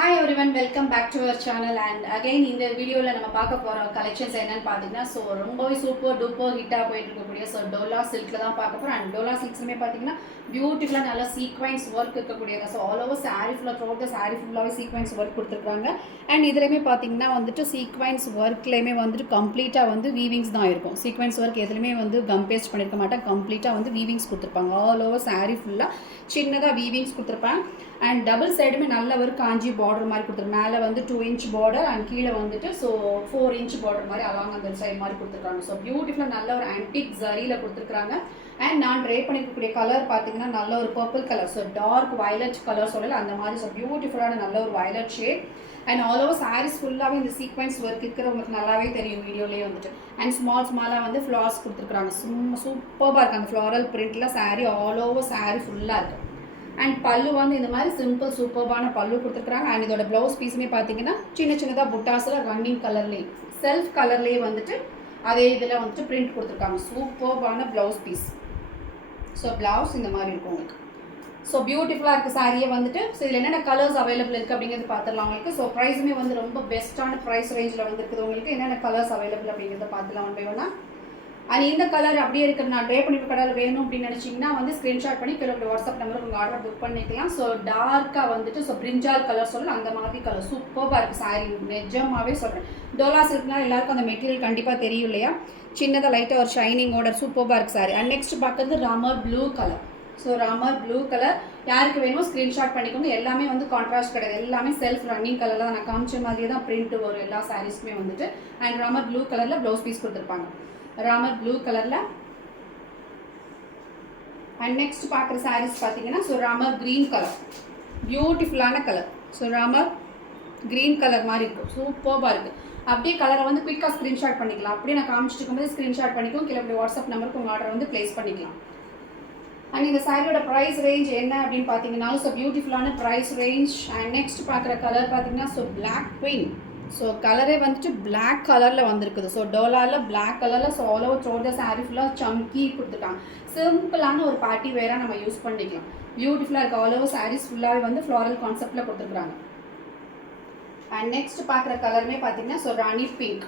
Hi everyone, welcome back to our channel and again இந்த வீடியோல நம்ம பார்க்க போற கலெக்ஷன்ஸ் என்னன்னு பாத்தீங்கன்னா ரொம்பவே சூப்பர் டூப்பர் ஹிட்டா போயிட்டு இருக்கக்கூடிய டோலா சில்க்ல தான் பார்க்க போறோம். அண்ட் டோலா சில்க்ஸ்மே பாத்தீங்கன்னா பியூட்டிஃபுல்லா நல்ல சீக்வென்ஸ் வர்க் இருக்கக்கூடியது. ஆல் ஓவர் saree ஃபுல்லா த்ரோட் saree ஃபுல்லாவே சீக்வென்ஸ் வர்க் கொடுத்திருக்காங்க. அண்ட் இதுலயுமே பாத்தீங்கன்னா வந்துட்டு சீக்வென்ஸ் வர்க்லயுமே வந்துட்டு கம்ப்ளீட்டா வந்து வீவிங்ஸ் தான் இருக்கும். சீக்வென்ஸ் வர்க் எதுலயுமே வந்து கம் பேஸ்ட் பண்ணிருக்க மாட்டாங்க. கம்ப்ளீட்டா வந்து வீவிங்ஸ் கொடுத்திருப்பாங்க. ஆல் ஓவர் saree ஃபுல்லா சின்னதா வீவிங்ஸ் கொடுத்திருப்பாங்க. அண்ட் டபுள் சைடுமே நல்ல ஒரு காஞ்சி பார்டர் மாதிரி கொடுத்துருக்கு. மேலே வந்து 2 inch பார்டர் அண்ட் கீழே வந்துட்டு 4 inch பார்டர் மாதிரி அலாங் அந்த சைடு மாதிரி கொடுத்துருக்காங்க. பியூட்டிஃபுல்லாக நல்ல ஒரு ஆன்டிக் ஜரியில் கொடுத்துருக்காங்க. அண்ட் நான் ட்ரை பண்ணிருக்கக்கூடிய கலர் பார்த்தீங்கன்னா நல்ல ஒரு purple colour, dark violet colour சொல்லல அந்த மாதிரி. பியூட்டிஃபுல்லான நல்ல ஒரு violet shade. And all over saris ஃபுல்லாகவே இந்த சீக்வென்ஸ் ஒர்க் இருக்கிறவங்களுக்கு நல்லாவே தெரியும் வீடியோலேயே வந்துட்டு. அண்ட் ஸ்மாலாக வந்து ஃப்ளார்ஸ் கொடுத்துருக்காங்க. சூப்பராக இருக்குது அந்த ஃப்ளாரல் பிரிண்டில் சாரீ ஆல் ஓவர் சாரீ ஃபுல்லாக இருக்குது. அண்ட் பல்லு வந்து இந்த மாதிரி சிம்பிள் சூப்பர்பான பல்லு கொடுத்துருக்காங்க. அண்ட் இதோட ப்ளவுஸ் பீஸுமே பார்த்தீங்கன்னா சின்னதாக புட்டாஸில் ரன்னிங் கலர்லேயே செல்ஃப் கலர்லேயே வந்துட்டு அதே இதில் வந்துட்டு பிரிண்ட் கொடுத்துருக்காங்க. சூப்பர்பான ப்ளவுஸ் பீஸ். ப்ளவுஸ் இந்த மாதிரி இருக்கும் உங்களுக்கு. பியூட்டிஃபுல்லாக இருக்குது சாரியே வந்துட்டு. இதில் என்னென்ன கலர்ஸ் அவைலபிள் இருக்குது அப்படிங்கிறது பார்த்துடலாம் உங்களுக்கு. ப்ரைஸுமே வந்து ரொம்ப பெஸ்ட்டான ப்ரைஸ் ரேஞ்சில் வந்து இருக்குது உங்களுக்கு. என்னென்ன கலர்ஸ் அவைலபிள் அப்படிங்கிறத பார்த்துலாம் ஒன் பை ஒன்னா. அண்ட் இந்த கலர் அப்படியே இருக்கிறது நான் ட்ரை பண்ணிக்க கலர் வேணும் அப்படின்னு நினச்சிங்கன்னா வந்து ஸ்க்ரீன்ஷாட் பண்ணி கிலோட வாட்ஸ்அப் நம்பருக்கு உங்கள் ஆர்டர் புக் பண்ணிக்கலாம். டார்க்காக வந்துட்டு பிரிஞ்சால் கலர் சொல்லலாம் அந்த மாதிரி கலர் சூப்பராக இருக்குது சாரி. நிஜமாகவே சொல்கிறேன். டோலா சில்க்னால் எல்லாருக்கும் அந்த மெட்டீரியல் கண்டிப்பாக தெரியும் இல்லையா. சின்னதாக லைட்டாக ஒரு ஷைனிங்கோட சூப்பராக இருக்குது சாரி. அண்ட் நெக்ஸ்ட் பார்க்குறது Ramar blue colour. Ramar blue colour யாருக்கு வேணுமோ ஸ்க்ரீன்ஷாட் பண்ணிக்கோங்க. எல்லாமே வந்து கான்ட்ராஸ்ட் கிடையாது, எல்லாமே செல்ஃப் ரன்னிங் கலரில் தான். நான் காமிச்ச மாதிரியே தான் பிரிண்ட் வரும் எல்லா சாரீஸ்க்குமே வந்துட்டு. அண்ட் ராமர் ப்ளூ கலரில் ப்ளவுஸ் பீஸ் கொடுத்துருப்பாங்க. ராமர் ப்ளூ கலரில். அண்ட் நெக்ஸ்ட் பார்க்குற சாரீஸ் பார்த்தீங்கன்னா ராமர் க்ரீன் கலர், பியூட்டிஃபுல்லான கலர். ராமர் க்ரீன் கலர் மாதிரி இருக்கும், சூப்பராக இருக்குது. அப்படியே கலரை வந்து குயிக்காக ஸ்க்ரீன்ஷாட் பண்ணிக்கலாம். அப்படியே நான் காமிச்சிட்டு இருக்கும்போது ஸ்க்ரீன்ஷாட் பண்ணிக்கும். கீழே வாட்ஸ்அப் நம்பருக்கு உங்கள் ஆர்டர் வந்து ப்ளேஸ் பண்ணிக்கலாம். அண்ட் இந்த சாரியோட ப்ரைஸ் ரேஞ்ச் என்ன அப்படின்னு பார்த்தீங்கன்னா பியூட்டிஃபுல்லான ப்ரைஸ் ரேஞ்ச். அண்ட் நெக்ஸ்ட் பார்க்குற கலர் பார்த்தீங்கன்னா பிளாக் பிங்க். கலரே வந்துட்டு பிளாக் கலரில் வந்திருக்குது. டோலாவில் பிளாக் கலரில் ஆல் ஓவர் த்ரோட் த சாரீ ஃபுல்லாக சம்கி கொடுத்துட்டாங்க. சிம்பிளான ஒரு பார்ட்டி வேராக நம்ம யூஸ் பண்ணிக்கலாம். பியூட்டிஃபுல்லாக இருக்குது. ஆல் ஓவர் சாரீஸ் ஃபுல்லாகவே வந்து ஃப்ளாரல் கான்செப்டில் கொடுத்துருக்குறாங்க. அண்ட் நெக்ஸ்ட் பார்க்குற கலருமே பார்த்தீங்கன்னா ராணி பிங்க்.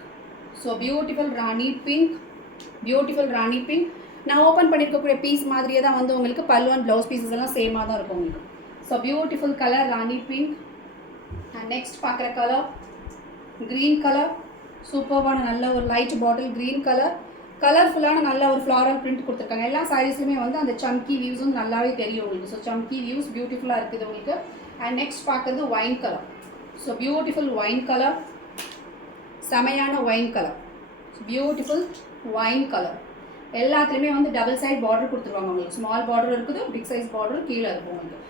பியூட்டிஃபுல் ராணி பிங்க், பியூட்டிஃபுல் ராணி பிங்க். நான் ஓப்பன் பண்ணியிருக்கக்கூடிய பீஸ் மாதிரியே தான் வந்து உங்களுக்கு பல்லு அண்ட் ப்ளவுஸ் பீசஸ் எல்லாம் சேமாக தான் இருக்கும் உங்களுக்கு. Beautiful colour Rani pink. And next பார்க்குற கலர் க்ரீன் கலர். சூப்பர்வான நல்ல ஒரு லைட் பாட்டில் க்ரீன் கலர். கலர்ஃபுல்லான நல்ல ஒரு ஃப்ளாரல் பிரிண்ட் கொடுத்துருக்காங்க. எல்லா சாரீஸுமே வந்து அந்த சம்கி வியூஸ் வந்து நல்லாவே தெரியும் உங்களுக்கு. சம்கி வியூஸ் பியூட்டிஃபுல்லாக இருக்குது உங்களுக்கு. அண்ட் நெக்ஸ்ட் பார்க்குறது wine colour. Beautiful wine colour, செமையான wine colour, beautiful wine colour. எல்லாத்துலேயுமே வந்து டபுள் சைட் பார்டர் கொடுத்துருவாங்க உங்களுக்கு. ஸ்மால் பார்டர் இருக்குது, பிக் சைஸ் பார்டர் கீழே இருக்கும் உங்களுக்கு.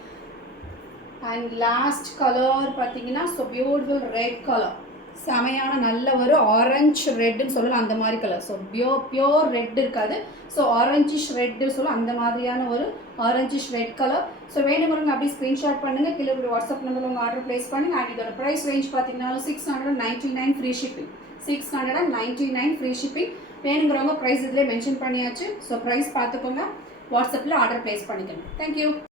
அண்ட் லாஸ்ட் கலர் பார்த்தீங்கன்னா பியூட்டிஃபுல் ரெட் கலர். செமையான நல்ல ஒரு ஆரஞ்சு ரெட்டுன்னு சொல்லலாம் அந்த மாதிரி கலர். பியோர் ரெட் இருக்காது, ஆரஞ்சிஷ் ரெட்டு சொல்ல அந்த மாதிரியான ஒரு ஆரஞ்சிஷ் ரெட் கலர். வேணுங்கிறவங்க அப்படியே ஸ்க்ரீன்ஷாட் பண்ணுங்கள். கீழே ஒரு வாட்ஸ்அப் நம்பரில் உங்கள் ஆர்டர் ப்ளேஸ் பண்ணுங்கள். அண்ட் இதோட ப்ரைஸ் ரேஞ்ச் பார்த்தீங்கன்னா 699 ஃப்ரீ ஷிப்பிங். 699 free shipping. வேணுங்கிறவங்க ப்ரைஸ் இதில் மென்ஷன் பண்ணியாச்சு. ப்ரைஸ் பார்த்துக்கோங்க. வாட்ஸ்அப்பில் ஆர்டர் ப்ளேஸ் பண்ணிக்கணும். தேங்க்யூ.